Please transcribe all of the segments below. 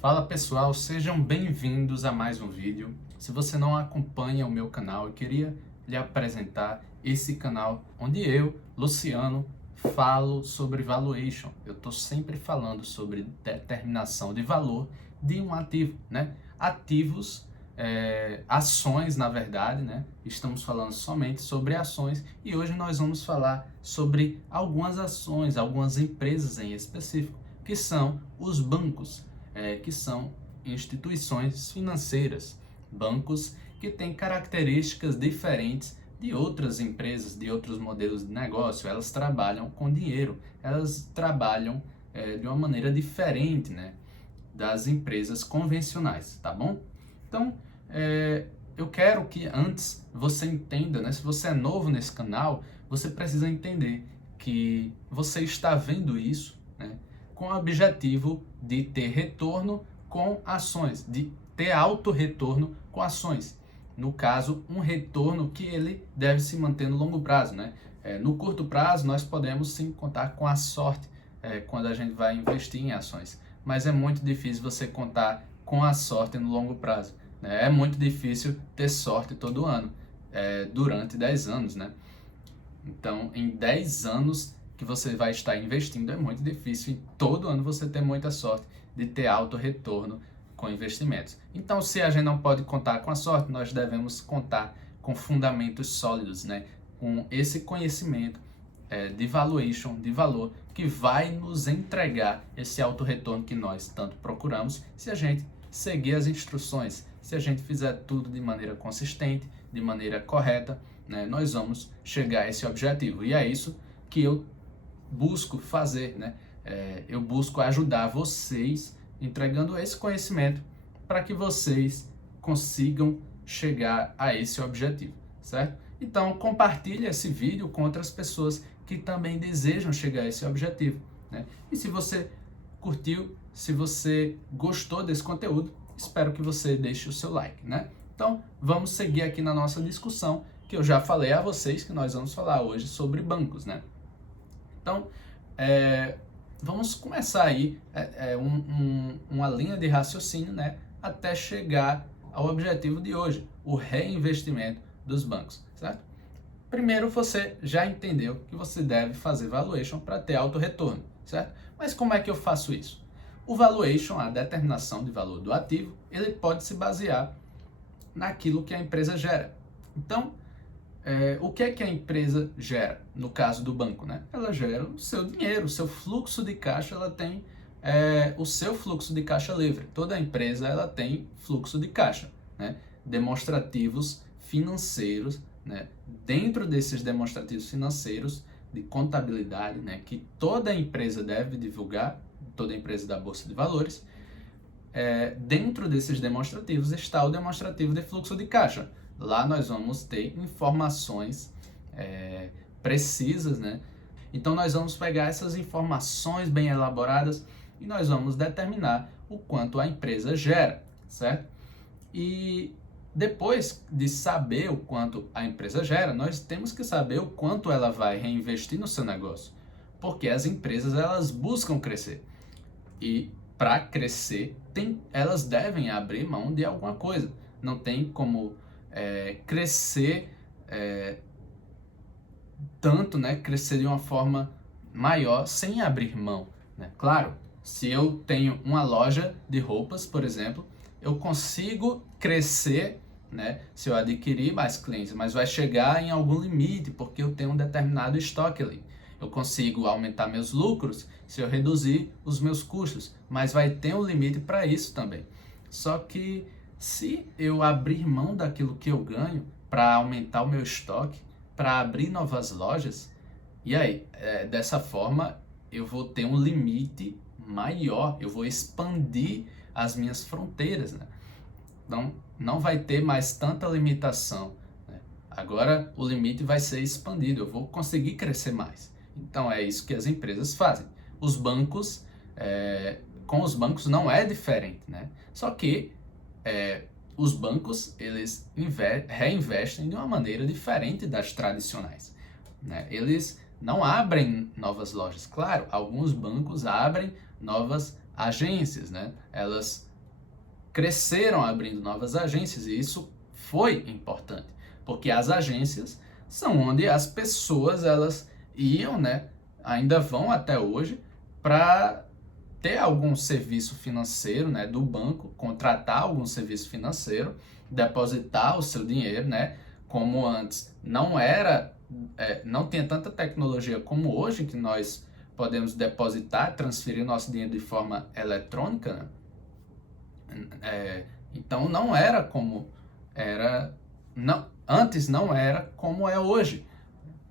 Fala pessoal, sejam bem-vindos a mais um vídeo. Se você não acompanha o meu canal, eu queria lhe apresentar esse canal onde eu, Luciano, falo sobre valuation. Eu estou sempre falando sobre determinação de valor de um ativo, né? Ativos, ações na verdade, né? Estamos falando somente sobre ações e hoje nós vamos falar sobre algumas ações, algumas empresas em específico, que são os bancos. Que são instituições financeiras, bancos que têm características diferentes de outras empresas, de outros modelos de negócio. Elas trabalham com dinheiro, elas trabalham de uma maneira diferente, né, das empresas convencionais, tá bom? Então, eu quero que antes você entenda, né, se você é novo nesse canal, você precisa entender que você está vendo isso, né, com o objetivo de ter retorno com ações, de ter alto retorno com ações. No caso, um retorno que ele deve se manter no longo prazo, né? No curto prazo, nós podemos sim contar com a sorte quando a gente vai investir em ações, mas é muito difícil você contar com a sorte no longo prazo, né? É muito difícil ter sorte todo ano, durante 10 anos, né? Então, em 10 anos que você vai estar investindo, é muito difícil em todo ano você ter muita sorte de ter alto retorno com investimentos. Então, se a gente não pode contar com a sorte, nós devemos contar com fundamentos sólidos, né? Com esse conhecimento de valuation, de valor, que vai nos entregar esse alto retorno que nós tanto procuramos, se a gente seguir as instruções, se a gente fizer tudo de maneira consistente, de maneira correta, né, nós vamos chegar a esse objetivo. E é isso que eu busco fazer, né? Eu busco ajudar vocês entregando esse conhecimento para que vocês consigam chegar a esse objetivo, certo? Então, compartilhe esse vídeo com outras pessoas que também desejam chegar a esse objetivo, né? E se você curtiu, se você gostou desse conteúdo, espero que você deixe o seu like, né? Então, vamos seguir aqui na nossa discussão, que eu já falei a vocês que nós vamos falar hoje sobre bancos, né? Então, vamos começar aí uma linha de raciocínio, né, até chegar ao objetivo de hoje, o reinvestimento dos bancos, certo? Primeiro, você já entendeu que você deve fazer valuation para ter alto retorno, certo? Mas como é que eu faço isso? O valuation, a determinação de valor do ativo, ele pode se basear naquilo que a empresa gera. Então, o que é que a empresa gera, no caso do banco, né? Ela gera o seu dinheiro, o seu fluxo de caixa, ela tem o seu fluxo de caixa livre. Toda empresa ela tem fluxo de caixa, né? Demonstrativos financeiros, né? Dentro desses demonstrativos financeiros de contabilidade, né? Que toda empresa deve divulgar, toda empresa da Bolsa de Valores, dentro desses demonstrativos está o demonstrativo de fluxo de caixa. Lá nós vamos ter informações precisas, né? Então nós vamos pegar essas informações bem elaboradas e nós vamos determinar o quanto a empresa gera, certo? E depois de saber o quanto a empresa gera, nós temos que saber o quanto ela vai reinvestir no seu negócio. Porque as empresas, elas buscam crescer. E para crescer, elas devem abrir mão de alguma coisa. Não tem como crescer tanto, né? Crescer de uma forma maior sem abrir mão, né? Claro, se eu tenho uma loja de roupas, por exemplo, eu consigo crescer, né? Se eu adquirir mais clientes, mas vai chegar em algum limite, porque eu tenho um determinado estoque ali. Eu consigo aumentar meus lucros se eu reduzir os meus custos, mas vai ter um limite para isso também. Só que se eu abrir mão daquilo que eu ganho para aumentar o meu estoque, para abrir novas lojas, e aí, dessa forma, eu vou ter um limite maior, eu vou expandir as minhas fronteiras, né? Então, não vai ter mais tanta limitação, né? Agora, o limite vai ser expandido, eu vou conseguir crescer mais. Então, é isso que as empresas fazem. Os bancos, com os bancos não é diferente, né? Só que os bancos, eles reinvestem de uma maneira diferente das tradicionais, né? Eles não abrem novas lojas. Claro, alguns bancos abrem novas agências, né? Elas cresceram abrindo novas agências e isso foi importante, porque as agências são onde as pessoas elas iam, né, ainda vão até hoje para ter algum serviço financeiro, né, do banco, contratar algum serviço financeiro, depositar o seu dinheiro, né, como antes não era, não tinha tanta tecnologia como hoje que nós podemos depositar, transferir nosso dinheiro de forma eletrônica, né? Então não era como era, não, antes não era como é hoje.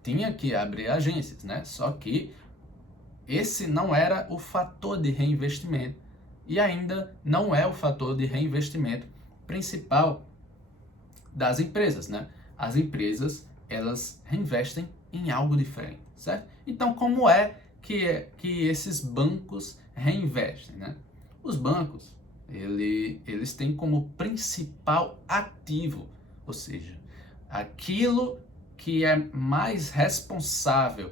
Tinha que abrir agências, né? Só que esse não era o fator de reinvestimento e ainda não é o fator de reinvestimento principal das empresas, né? As empresas, elas reinvestem em algo diferente, certo? Então, como é que esses bancos reinvestem, né? Os bancos, eles têm como principal ativo, ou seja, aquilo que é mais responsável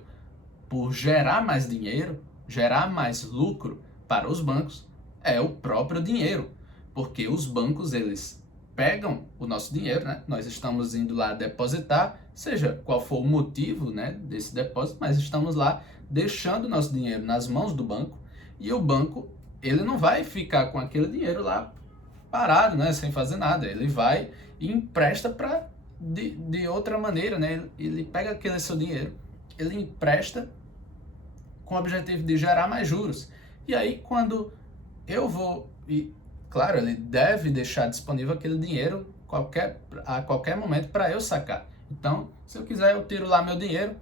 por gerar mais dinheiro, gerar mais lucro para os bancos, é o próprio dinheiro. Porque os bancos, eles pegam o nosso dinheiro, né? Nós estamos indo lá depositar, seja qual for o motivo, né, desse depósito, mas estamos lá deixando o nosso dinheiro nas mãos do banco e o banco, ele não vai ficar com aquele dinheiro lá parado, né, sem fazer nada. Ele vai e empresta para de outra maneira, né? Ele pega aquele seu dinheiro, ele empresta com o objetivo de gerar mais juros. E aí, quando eu vou, e claro, ele deve deixar disponível aquele dinheiro a qualquer momento para eu sacar. Então, se eu quiser, eu tiro lá meu dinheiro,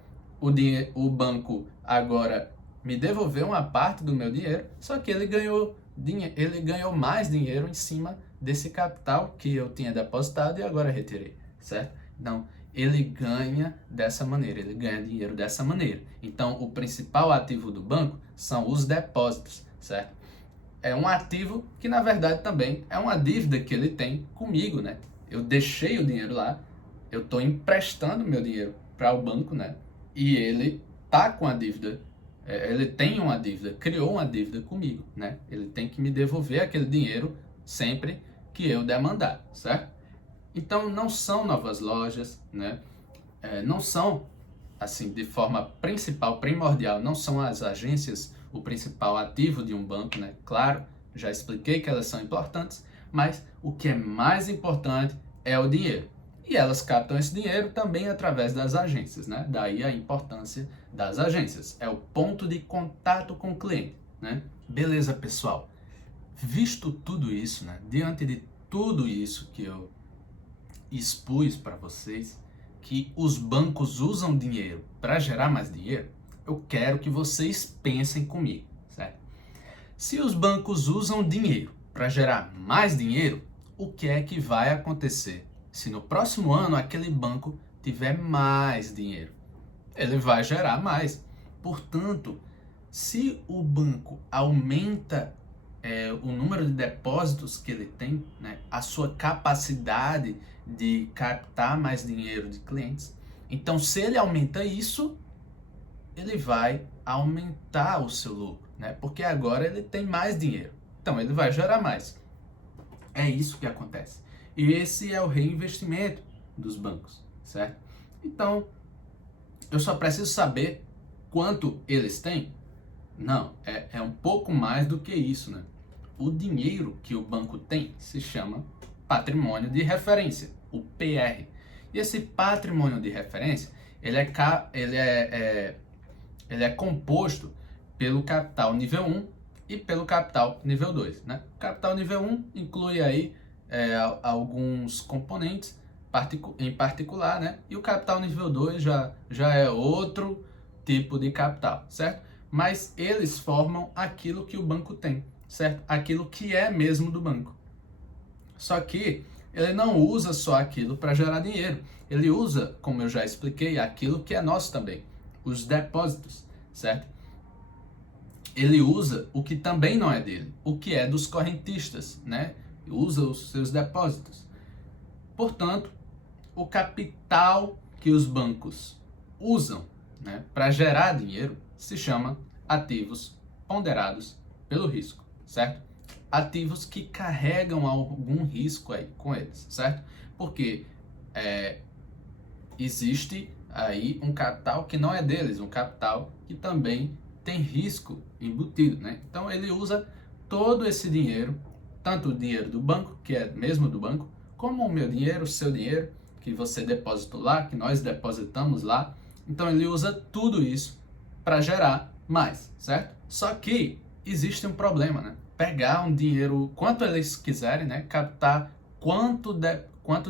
o banco agora me devolveu uma parte do meu dinheiro, só que ele ganhou mais dinheiro em cima desse capital que eu tinha depositado e agora retirei, certo? Então, ele ganha dessa maneira, ele ganha dinheiro dessa maneira. Então, o principal ativo do banco são os depósitos, certo? É um ativo que, na verdade, também é uma dívida que ele tem comigo, né? Eu deixei o dinheiro lá, eu estou emprestando meu dinheiro para o banco, né? E ele tá com a dívida, ele tem uma dívida, criou uma dívida comigo, né? Ele tem que me devolver aquele dinheiro sempre que eu demandar, certo? Então, não são novas lojas, né? Não são, assim, de forma principal, primordial, não são as agências o principal ativo de um banco, né? Claro, já expliquei que elas são importantes, mas o que é mais importante é o dinheiro. E elas captam esse dinheiro também através das agências, né? Daí a importância das agências. É o ponto de contato com o cliente, né? Beleza, pessoal. Visto tudo isso, né? Diante de tudo isso que eu expus para vocês, que os bancos usam dinheiro para gerar mais dinheiro, eu quero que vocês pensem comigo, certo? Se os bancos usam dinheiro para gerar mais dinheiro, o que é que vai acontecer se no próximo ano aquele banco tiver mais dinheiro? Ele vai gerar mais. Portanto, se o banco aumenta o número de depósitos que ele tem, né, a sua capacidade de captar mais dinheiro de clientes, então se ele aumenta isso, ele vai aumentar o seu lucro, né? Porque agora ele tem mais dinheiro. Então ele vai gerar mais. É isso que acontece. E esse é o reinvestimento dos bancos, certo? Então, eu só preciso saber quanto eles têm? Não, é um pouco mais do que isso, né? O dinheiro que o banco tem se chama patrimônio de referência, o PR. E esse patrimônio de referência, ele é composto pelo capital nível 1 e pelo capital nível 2, né? O capital nível 1 inclui aí alguns componentes em particular, né? E o capital nível 2 já é outro tipo de capital, certo? Mas eles formam aquilo que o banco tem, certo? Aquilo que é mesmo do banco. Só que ele não usa só aquilo para gerar dinheiro. Ele usa, como eu já expliquei, aquilo que é nosso também, os depósitos, certo? Ele usa o que também não é dele, o que é dos correntistas, né? Usa os seus depósitos. Portanto, o capital que os bancos usam, né, para gerar dinheiro se chama ativos ponderados pelo risco, certo? ativos que carregam algum risco aí com eles, certo? Porque existe aí um capital que não é deles, um capital que também tem risco embutido, né? Então ele usa todo esse dinheiro, tanto o dinheiro do banco, que é mesmo do banco, como o meu dinheiro, o seu dinheiro, que você depositou lá, que nós depositamos lá. Então ele usa tudo isso para gerar mais, certo? Só que existe um problema, né? Pegar um dinheiro, quanto eles quiserem, né? Captar quanto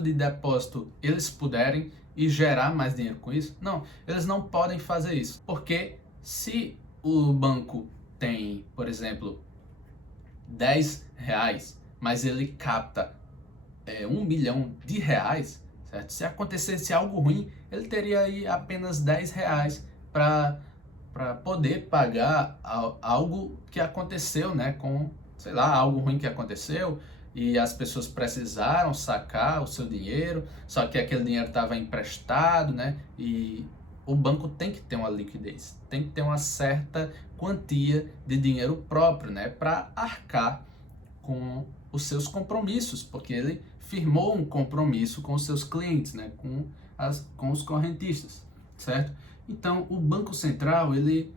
de depósito eles puderem e gerar mais dinheiro com isso. Não, eles não podem fazer isso, porque se o banco tem, por exemplo, 10 reais, mas ele capta 1 milhão de reais, certo? Se acontecesse algo ruim, ele teria aí apenas 10 reais para poder pagar algo que aconteceu, né? Com, sei lá, algo ruim que aconteceu e as pessoas precisaram sacar o seu dinheiro, só que aquele dinheiro estava emprestado, né? E o banco tem que ter uma liquidez, tem que ter uma certa quantia de dinheiro próprio, né? Para arcar com os seus compromissos, porque ele firmou um compromisso com os seus clientes, né? Com os correntistas, certo? Então, o Banco Central, ele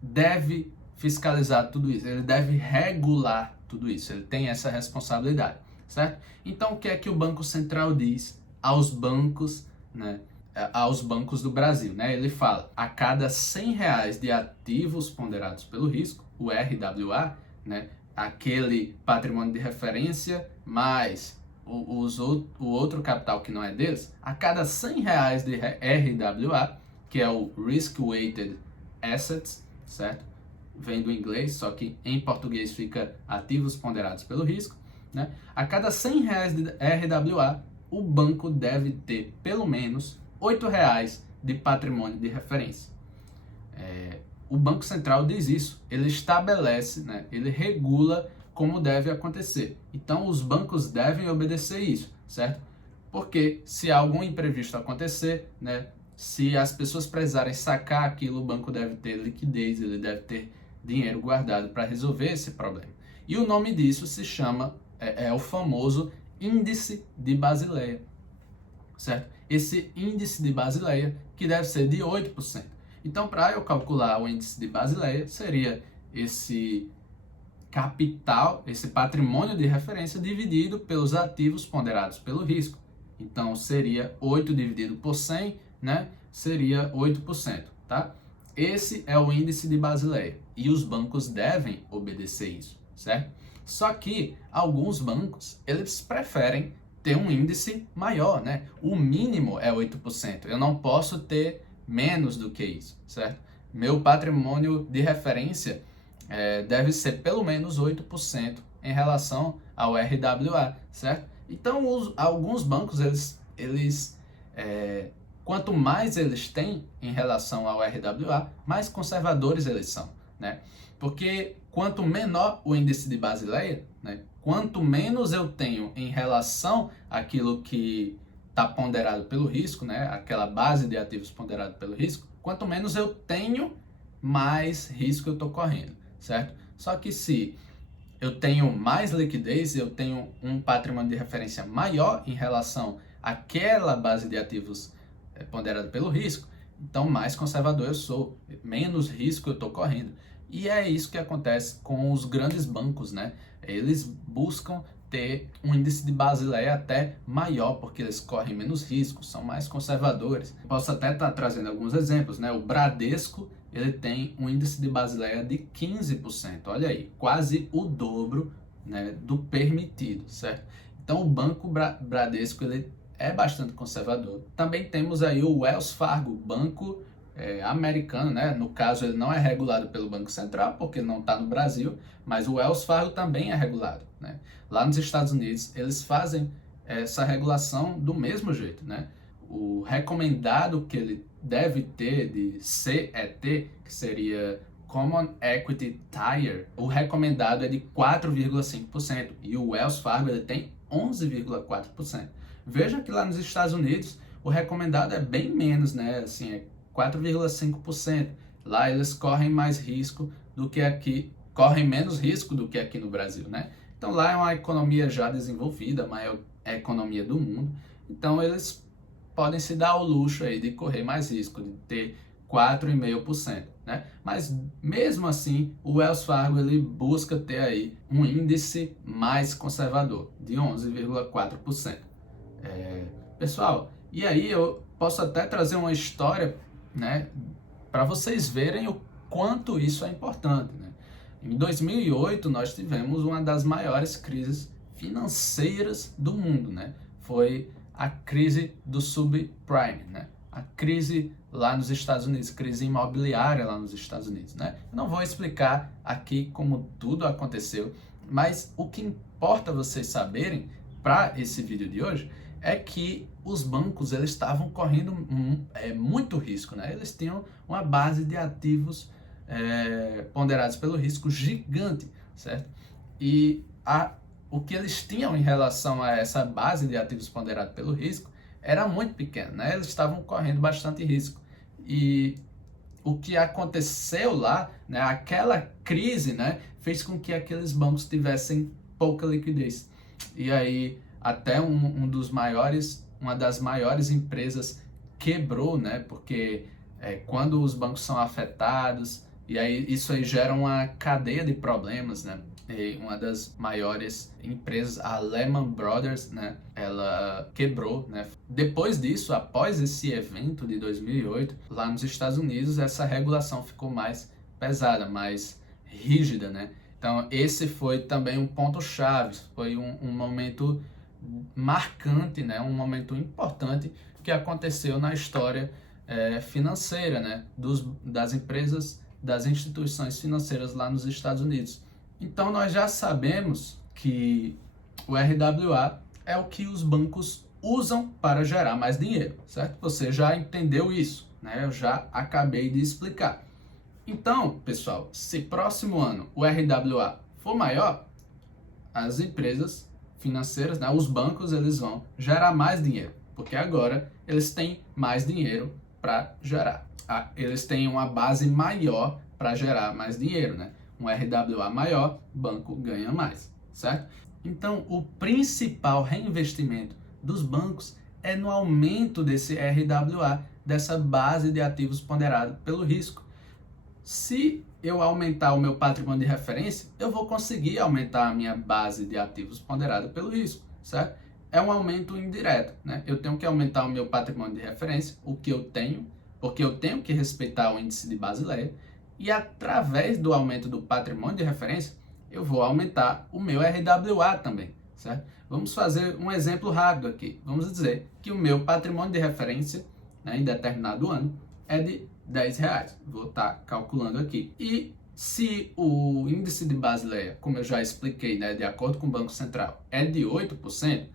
deve fiscalizar tudo isso, ele deve regular tudo isso, ele tem essa responsabilidade, certo? Então, o que é que o Banco Central diz aos bancos, né? Aos bancos do Brasil, né? Ele fala, a cada 100 reais de ativos ponderados pelo risco, o RWA, né? Aquele patrimônio de referência mais o outro capital que não é deles, a cada 100 reais de RWA, que é o Risk Weighted Assets, certo? Vem do inglês, só que em português fica ativos ponderados pelo risco, né? A cada 100 reais de RWA, o banco deve ter pelo menos 8 reais de patrimônio de referência. O Banco Central diz isso, ele estabelece, né? Ele regula como deve acontecer. Então, os bancos devem obedecer isso, certo? Porque se algum imprevisto acontecer, né? Se as pessoas precisarem sacar aquilo, o banco deve ter liquidez, ele deve ter dinheiro guardado para resolver esse problema. E o nome disso se chama, é o famoso Índice de Basileia, certo? Esse Índice de Basileia, que deve ser de 8%. Então, para eu calcular o Índice de Basileia, seria esse capital, esse patrimônio de referência dividido pelos ativos ponderados pelo risco. Então, seria 8 dividido por 100, né? Seria 8%, tá? Esse é o índice de Basileia e os bancos devem obedecer isso, certo? Só que alguns bancos, eles preferem ter um índice maior, né? O mínimo é 8%. Eu não posso ter menos do que isso, certo? Meu patrimônio de referência deve ser pelo menos 8% em relação ao RWA, certo? Então, alguns bancos, quanto mais eles têm em relação ao RWA, mais conservadores eles são, né? Porque quanto menor o índice de Basileia, né? Quanto menos eu tenho em relação àquilo que está ponderado pelo risco, né? Aquela base de ativos ponderado pelo risco, quanto menos eu tenho, mais risco eu estou correndo, certo? Só que se eu tenho mais liquidez, eu tenho um patrimônio de referência maior em relação àquela base de ativos ponderado pelo risco, então mais conservador eu sou, menos risco eu estou correndo. E é isso que acontece com os grandes bancos, né? Eles buscam ter um índice de Basileia até maior, porque eles correm menos riscos, são mais conservadores. Posso até estar trazendo alguns exemplos, né? O Bradesco, ele tem um índice de Basileia de 15%, olha aí, quase o dobro, né, do permitido, certo? Então o Banco Bradesco, ele é bastante conservador. Também temos aí o Wells Fargo, banco americano, né? No caso, ele não é regulado pelo Banco Central, porque não está no Brasil, mas o Wells Fargo também é regulado, né? Lá nos Estados Unidos, eles fazem essa regulação do mesmo jeito, né? O recomendado que ele deve ter de CET, que seria Common Equity Tier, o recomendado é de 4,5% e o Wells Fargo ele tem 11,4%. Veja que lá nos Estados Unidos o recomendado é bem menos, né? Assim, é 4,5%. Lá eles correm mais risco do que aqui correm menos risco do que aqui no Brasil, né? Então lá é uma economia já desenvolvida, a maior economia do mundo, então eles podem se dar ao luxo aí de correr mais risco, de ter 4,5%, né? Mas mesmo assim, o Wells Fargo ele busca ter aí um índice mais conservador, de 11,4%. Pessoal, e aí eu posso até trazer uma história, né, para vocês verem o quanto isso é importante, né? Em 2008 nós tivemos uma das maiores crises financeiras do mundo, né? Foi a crise do subprime, né? A crise lá nos Estados Unidos, crise imobiliária lá nos Estados Unidos, né? Eu não vou explicar aqui como tudo aconteceu, mas o que importa vocês saberem para esse vídeo de hoje é que os bancos eles estavam correndo muito risco, né? Eles tinham uma base de ativos ponderados pelo risco gigante, certo? E o que eles tinham em relação a essa base de ativos ponderados pelo risco era muito pequeno, né? Eles estavam correndo bastante risco. E o que aconteceu lá, né, aquela crise, né, fez com que aqueles bancos tivessem pouca liquidez. E aí até uma das maiores empresas quebrou, né, porque quando os bancos são afetados, e aí isso aí gera uma cadeia de problemas, né? E uma das maiores empresas, a Lehman Brothers, né, ela quebrou, né? Depois disso, após esse evento de 2008, lá nos Estados Unidos, essa regulação ficou mais pesada, mais rígida, né? Então, esse foi também um ponto-chave, foi um momento marcante, né? Um momento importante que aconteceu na história financeira, né? Das empresas, das instituições financeiras lá nos Estados Unidos. Então nós já sabemos que o RWA é o que os bancos usam para gerar mais dinheiro, certo? Você já entendeu isso, né? Eu já acabei de explicar. Então, pessoal, se próximo ano o RWA for maior, as empresas financeiras, né, os bancos, eles vão gerar mais dinheiro, porque agora eles têm mais dinheiro para gerar. Eles têm uma base maior para gerar mais dinheiro, né? Um RWA maior, o banco ganha mais, certo? Então, o principal reinvestimento dos bancos é no aumento desse RWA, dessa base de ativos ponderado pelo risco. Se eu aumentar o meu patrimônio de referência, eu vou conseguir aumentar a minha base de ativos ponderado pelo risco, certo? É um aumento indireto, né? Eu tenho que aumentar o meu patrimônio de referência, o que eu tenho, porque eu tenho que respeitar o índice de Basileia, e através do aumento do patrimônio de referência, eu vou aumentar o meu RWA também, certo? Vamos fazer um exemplo rápido aqui. Vamos dizer que o meu patrimônio de referência, né, em determinado ano é de R$10. Vou estar calculando aqui. E se o índice de Basileia, como eu já expliquei, né, de acordo com o Banco Central, é de 8%,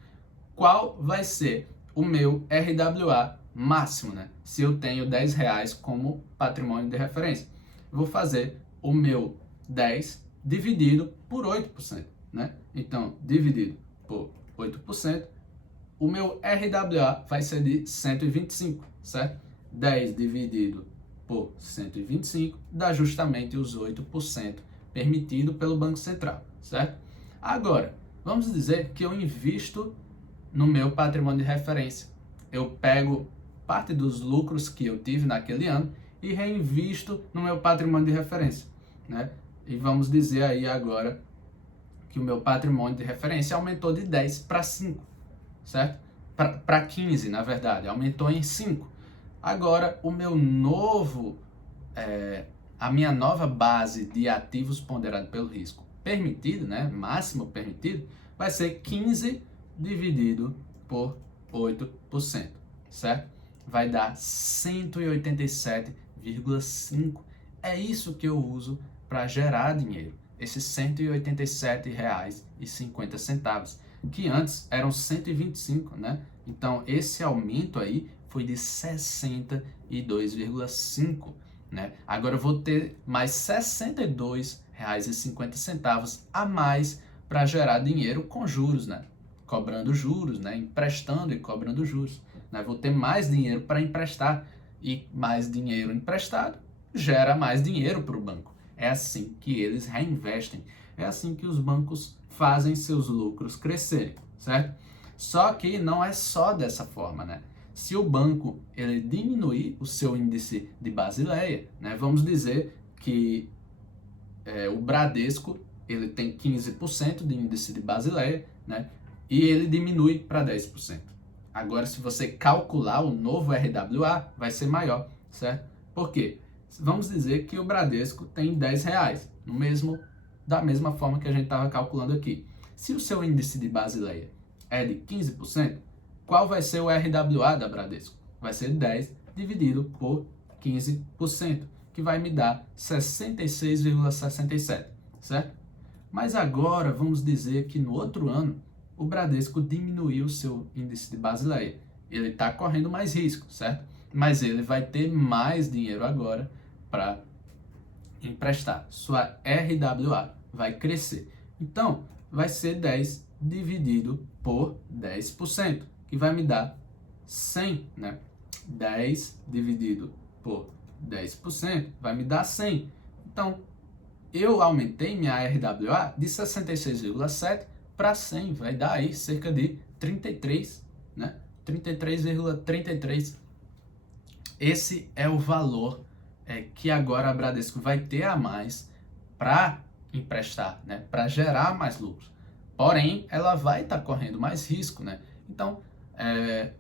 qual vai ser o meu RWA máximo, né? Se eu tenho R$10 como patrimônio de referência. Vou fazer o meu 10 dividido por 8%, né? Então, dividido por 8%, o meu RWA vai ser de 125, certo? 10 dividido por 125 dá justamente os 8% permitido pelo Banco Central, certo? Agora, vamos dizer que eu invisto no meu patrimônio de referência. Eu pego parte dos lucros que eu tive naquele ano e reinvisto no meu patrimônio de referência, né? E vamos dizer aí agora que o meu patrimônio de referência aumentou de 10 para 5, certo? Para 15, na verdade, aumentou em 5. Agora, a minha nova base de ativos ponderado pelo risco permitido, né? Máximo permitido, vai ser 15 dividido por 8%, certo? Vai dar 187,5. É isso que eu uso para gerar dinheiro. Esses R$187,50, que antes eram 125, né? Então, esse aumento aí foi de 62,5, né? Agora eu vou ter mais R$62,50 a mais para gerar dinheiro com juros, né? Cobrando juros, né? Emprestando e cobrando juros, né? Vou ter mais dinheiro para emprestar, e mais dinheiro emprestado gera mais dinheiro para o banco. É assim que eles reinvestem. É assim que os bancos fazem seus lucros crescerem, certo? Só que não é só dessa forma, né? Se o banco ele diminuir o seu índice de Basileia, né? Vamos dizer que o Bradesco ele tem 15% de índice de Basileia, né? E ele diminui para 10%. Agora, se você calcular o novo RWA, vai ser maior, certo? Por quê? Vamos dizer que o Bradesco tem R$10, da mesma forma que a gente estava calculando aqui. Se o seu índice de Basileia é de 15%, qual vai ser o RWA da Bradesco? Vai ser 10 dividido por 15%, que vai me dar 66,67, certo? Mas agora vamos dizer que no outro ano o Bradesco diminuiu o seu índice de Basileia. Ele está correndo mais risco, certo? Mas ele vai ter mais dinheiro agora para emprestar. Sua RWA vai crescer. Então, vai ser 10 dividido por 10%, que vai me dar 100, né? 10 dividido por 10% vai me dar 100. Então, eu aumentei minha RWA de 66,7 para 100, vai dar aí cerca de 33, né? 33,33. Esse é o valor que agora a Bradesco vai ter a mais para emprestar, né? Para gerar mais lucros. Porém, ela vai estar correndo mais risco, né? Então,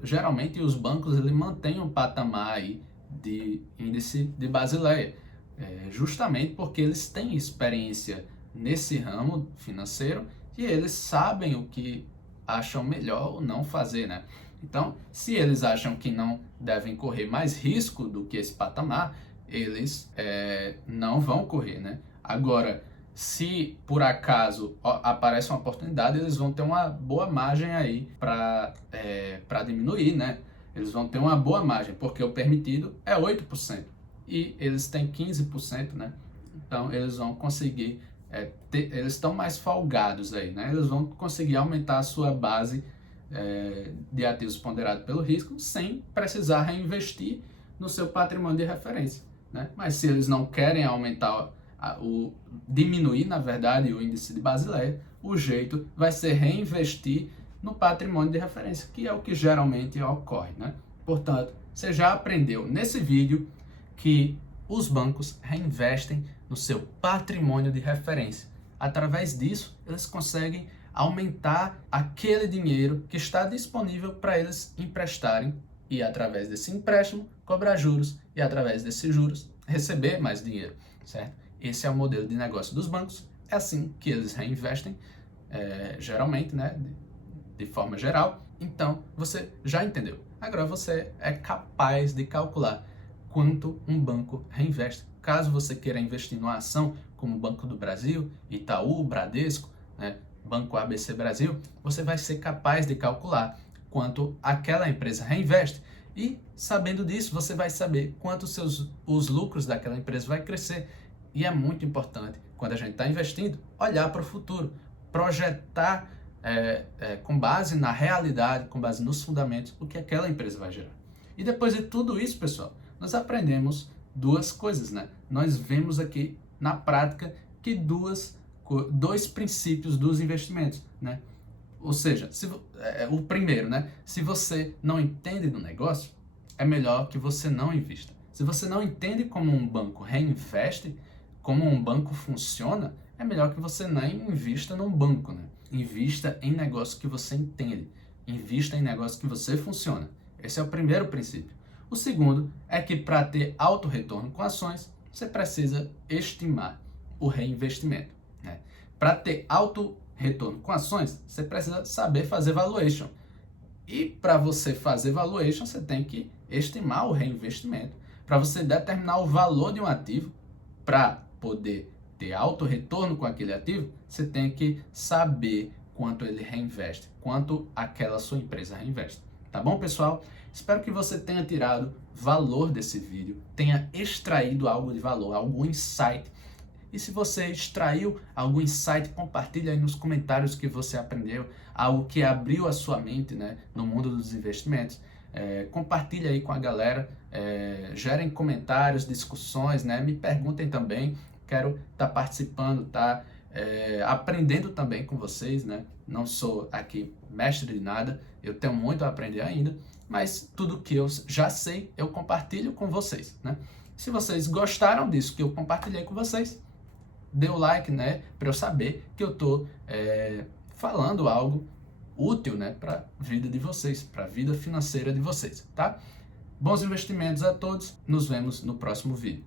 geralmente os bancos ele mantêm um patamar aí de índice de Basileia, justamente porque eles têm experiência nesse ramo financeiro e eles sabem o que acham melhor ou não fazer, né? Então, se eles acham que não devem correr mais risco do que esse patamar, eles não vão correr, né? Agora, se por acaso aparece uma oportunidade, eles vão ter uma boa margem aí para diminuir, né? Eles vão ter uma boa margem, porque o permitido é 8% e eles têm 15%, né? Então, eles vão conseguir, eles estão mais folgados aí, né? Eles vão conseguir aumentar a sua base de ativos ponderados pelo risco sem precisar reinvestir no seu patrimônio de referência, né? Mas se eles não querem aumentar, diminuir, na verdade, o índice de Basileia, o jeito vai ser reinvestir no patrimônio de referência, que é o que geralmente ocorre, né? Portanto, você já aprendeu nesse vídeo que os bancos reinvestem no seu patrimônio de referência. Através disso, eles conseguem aumentar aquele dinheiro que está disponível para eles emprestarem e, através desse empréstimo, cobrar juros e, através desses juros, receber mais dinheiro, certo? Esse é o modelo de negócio dos bancos. É assim que eles reinvestem, geralmente, né? De forma geral. Então, você já entendeu. Agora você é capaz de calcular quanto um banco reinveste. Caso você queira investir numa ação como o Banco do Brasil, Itaú, Bradesco, né, Banco ABC Brasil, você vai ser capaz de calcular quanto aquela empresa reinveste. E, sabendo disso, você vai saber quanto os lucros daquela empresa vai crescer. E é muito importante, quando a gente está investindo, olhar para o futuro, projetar com base na realidade, com base nos fundamentos, o que aquela empresa vai gerar. E depois de tudo isso, pessoal, nós aprendemos duas coisas, né? Nós vemos aqui na prática que dois princípios dos investimentos, né? Ou seja, o primeiro, né? Se você não entende do negócio, é melhor que você não invista. Se você não entende como um banco reinveste, como um banco funciona, é melhor que você nem invista num banco, né? Invista em negócio que você entende. Invista em negócio que você funciona. Esse é o primeiro princípio. O segundo é que para ter alto retorno com ações, você precisa estimar o reinvestimento, né? Para ter alto retorno com ações, você precisa saber fazer valuation. E para você fazer valuation, você tem que estimar o reinvestimento. Para você determinar o valor de um ativo, para poder ter alto retorno com aquele ativo, você tem que saber quanto ele reinveste, quanto aquela sua empresa reinveste. Tá bom, pessoal? Espero que você tenha tirado valor desse vídeo, tenha extraído algo de valor, algum insight. E se você extraiu algum insight, compartilha aí nos comentários que você aprendeu, algo que abriu a sua mente, né, no mundo dos investimentos. Compartilha aí com a galera, gerem comentários, discussões, né, me perguntem também, quero estar participando, aprendendo também com vocês, né? Não sou aqui mestre de nada, eu tenho muito a aprender ainda, mas tudo que eu já sei, eu compartilho com vocês, né? Se vocês gostaram disso que eu compartilhei com vocês, dê o like, né? Para eu saber que eu tô falando algo útil, né? Para a vida de vocês, para a vida financeira de vocês, tá? Bons investimentos a todos, nos vemos no próximo vídeo.